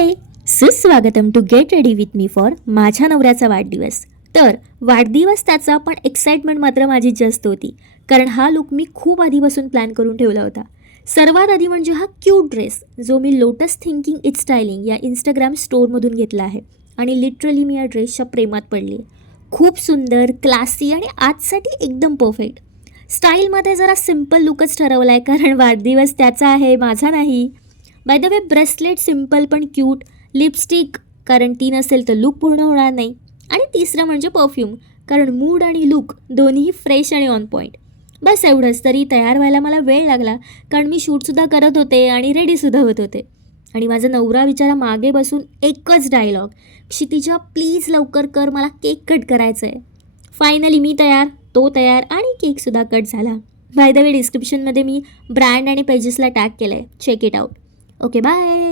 हाय, सुस्वागतम to get ready with me for माझ्या नवऱ्याचा वाढदिवस. तर वाढदिवस त्याचा, पण एक्साइटमेंट मात्र माझी जास्त होती, कारण हा लुक मी खूप आधीपासून प्लॅन करून ठेवला होता. सर्वात आधी म्हणजे हा क्यूट ड्रेस, जो मी लोटस थिंकिंग इट स्टायलिंग या इंस्टाग्राम स्टोअरमधून घेतला आहे. आणि लिटरली मी या ड्रेसच्या प्रेमात पडली आहे. खूप सुंदर, क्लासी आणि आजसाठी एकदम परफेक्ट. स्टाईलमध्ये जरा सिम्पल लुकच ठरवला आहे, कारण वाढदिवस त्याचा आहे, माझा नाही. Bye the way, bracelet simple पण क्यूट, लिपस्टिक कारण ती नसेल तर लुक पूर्ण होणार नाही, आणि तिसरं म्हणजे परफ्यूम, कारण मूड आणि लुक दोन्ही फ्रेश आणि ऑन पॉईंट. बस एवढंच. तरी तयार व्हायला मला वेळ लागला, कारण मी शूटसुद्धा करत होते आणि रेडीसुद्धा होत होते. आणि माझा नवरा बिचारा मागे बसून एकच डायलॉग, क्षितिजा प्लीज लवकर कर, मला केक कट करायचं आहे. फायनली मी तयार, तो तयार, आणि केकसुद्धा कट झाला. बाय द वे, डिस्क्रिप्शनमध्ये मी ब्रँड आणि पेजेसला टॅग केलं आहे, check it out. Okay, bye.